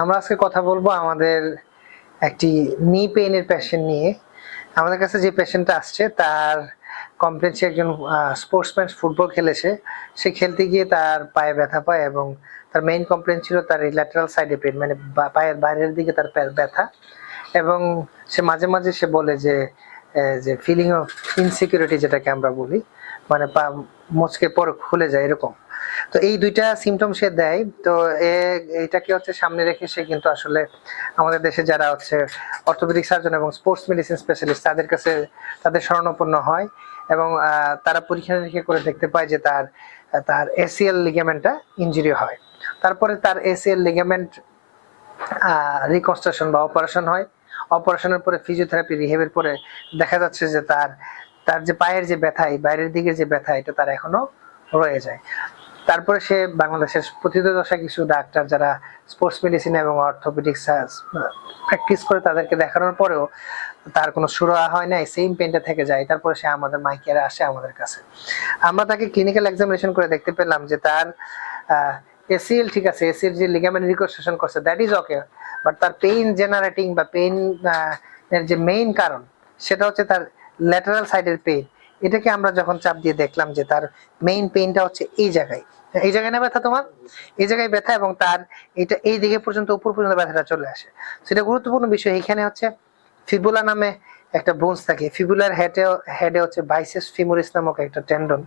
আমরা আজকে কথা বলব আমাদের একটি নি পেইনের পেশেন্ট নিয়ে। আমাদের কাছে যে পেশেন্টটা আসছে, তার কমপ্লেন সে একজন স্পোর্টসম্যান ফুটবল খেলেছে। সে খেলতে গিয়ে তার পায়ে ব্যথা পায় এবং তার মেইন কমপ্লেন ছিল তার ল্যাটারাল সাইডে পেন মানে পায়ের বাইরের দিকে তার ব্যথা। এবং সে মাঝে মাঝে সে বলে যে যে ফিলিং অফ ইনসিকিউরিটি যেটাকে আমরা বলি মানে পা মুচকে পরে খুলে যায় এরকম। তো এই দুইটা সিমটম সে দেয়। তো এটাকে হচ্ছে সামনে রেখে সে কিন্তু আসলে আমাদের দেশে যারা হচ্ছে অর্থোপেডিক সার্জন এবং স্পোর্টস মেডিসিন স্পেশালিস্ট তাদের কাছে তাদের শরণাপন্ন হয় এবং তারা পরীক্ষা নিরীক্ষা করে দেখতে পায় যে তার তার এসিএল লিগামেন্টটা ইনজুরি হয়। তারপরে তার এসিএল লিগামেন্ট রিকনস্ট্রাকশন বা অপারেশন হয়। অপারেশনের পরে ফিজিওথেরাপি রিহেবের পরে দেখা যাচ্ছে যে তার তার যে পায়ের যে ব্যথা বাইরের দিকের যে ব্যথা, এটা তার এখনও রয়ে যায়। তারপরে সে বাংলাদেশের প্রথিত দশা কিছু ডাক্তার যারা স্পোর্টস মেডিসিন এবং অর্থোপেডিক্স প্র্যাকটিস করে তাদেরকে দেখানোর পরেও তার কোনো সুরাহা হয় নাই সেম পেনটা থেকে যায়। তারপরে সে আমাদের মাইকেরে আসে আমাদের কাছে। আমরা তাকে ক্লিনিক্যাল এক্সামিনেশন করে দেখতে পেলাম যে তার এসিএল ঠিক আছে এসিএল যে লিগামেন্ট রিকনস্ট্রাকশন করছে দ্যাট ইজ ওকে বাট তার পেইন জেনারেটিং বা পেইন এর যে মেইন কারণ, সেটা হচ্ছে তার ল্যাটারাল সাইডের পেইন এটাকে আমরা যখন চাপ দিয়ে দেখলাম যে তার মেইন পেইনটা হচ্ছে এই জায়গায়। এই জায়গায় না ব্যথা তোমার? এই জায়গায় ব্যথা এবং তার এটা এই দিকে পর্যন্ত, উপর পর্যন্ত ব্যথাটা চলে আসে। সেটা গুরুত্বপূর্ণ বিষয়। এখানে হচ্ছে ফিবুলা নামে একটা বোনস থাকে। ফিবুলার হেডে হেডে হচ্ছে বাইসেস ফিমোরিস নামক একটা টেন্ডন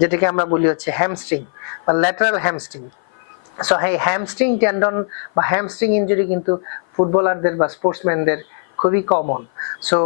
যেটাকে আমরা বলি হচ্ছে হ্যামস্ট্রিং বা ল্যাটারাল হ্যামস্ট্রিং সো এই হ্যামস্ট্রিং টেন্ডন বা হ্যামস্ট্রিং ইনজুরি কিন্তু ফুটবলারদের বা স্পোর্টসম্যানদের খুবই কমন সো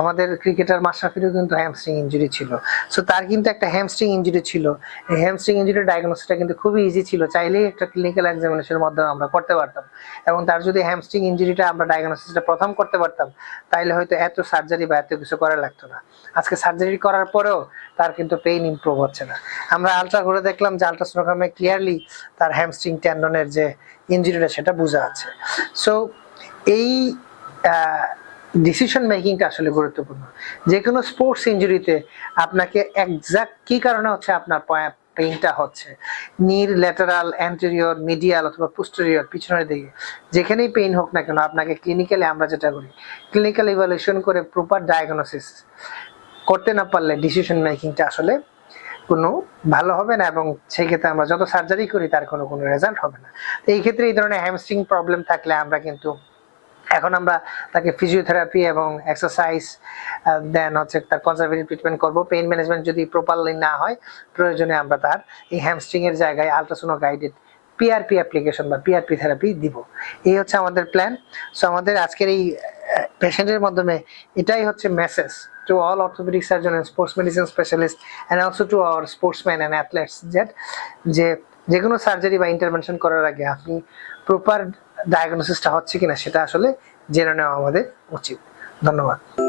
আমাদের ক্রিকেটার মাশরাফিরও কিন্তু হ্যামস্ট্রিং ইনজুরি ছিল। সো তার কিন্তু একটা হ্যামস্ট্রিং ইনজুরি ছিল। এই হ্যামস্ট্রিং ইনজুরির ডায়াগনোসিসটা কিন্তু খুবই ইজি ছিল। চাইলেই একটা ক্লিনিক্যাল এক্সামিনেশনের মাধ্যমে আমরা করতে পারতাম। এবং তার যদি হ্যামস্ট্রিং ইনজুরিটা আমরা ডায়াগনোসিসটা প্রথম করতে পারতাম, তাইলে হয়তো এত সার্জারি বা এত কিছু করা লাগতো না। আজকে সার্জারি করার পরেও তার কিন্তু পেইন ইমপ্রুভ হচ্ছে না। আমরা আলট্রা করে দেখলাম যে আলট্রাসোনোগ্রামে ক্লিয়ারলি তার হ্যামস্ট্রিং ট্যান্ডনের যে ইঞ্জুরিটা সেটা বোঝা যাচ্ছে। সো এই ডিসিশন মেকিংটা আসলে গুরুত্বপূর্ণ। যে কোনো স্পোর্টস ইনজুরিতে আপনাকে একজাক্ট কি কারণে হচ্ছে আপনার পেইনটা হচ্ছে? নির ল্যাটারাল অ্যান্টেরিয়র মিডিয়াল অথবা পোস্টেরিয়র পিছনের দিকে। যেখানেই পেইন হোক না কেন, আপনাকে ক্লিনিক্যালি আমরা যেটা করি ক্লিনিক্যাল ইভালুয়েশন করে প্রপার ডায়াগনোসিস করতে না পারলে ডিসিশন মেকিংটা আসলে কোনো ভালো হবে না এবং সেই ক্ষেত্রে আমরা যত সার্জারি করি, তার কোনো কোনো রেজাল্ট হবে না। এই ক্ষেত্রে এই ধরনের হ্যামস্ট্রিং প্রবলেম থাকলে আমরা কিন্তু এখন আমরা তাকে ফিজিওথেরাপি এবং এক্সারসাইজ দেন হচ্ছে তার কনজারভেটিভ ট্রিটমেন্ট করব। পেইন ম্যানেজমেন্ট যদি প্রপারলি না হয়, প্রয়োজনে আমরা তার এই হ্যামস্ট্রিং এর জায়গায় আলট্রাসোনো গাইডেড পিআরপি অ্যাপ্লিকেশন বা পিআরপি থেরাপি দিব। এই হচ্ছে আমাদের প্ল্যান সো আমাদের আজকের এই পেশেন্টের মাধ্যমে এটাই হচ্ছে message to all orthopaedic surgeon and sports medicine specialist and also to our sportsman and athletes যে যে কোনো সার্জারি বা ইন্টারভেনশন করার আগে আপনি প্রপার ডায়াগনোসিসটা হচ্ছে কিনা সেটা আসলে জেনে নেওয়া আমাদের উচিত। ধন্যবাদ।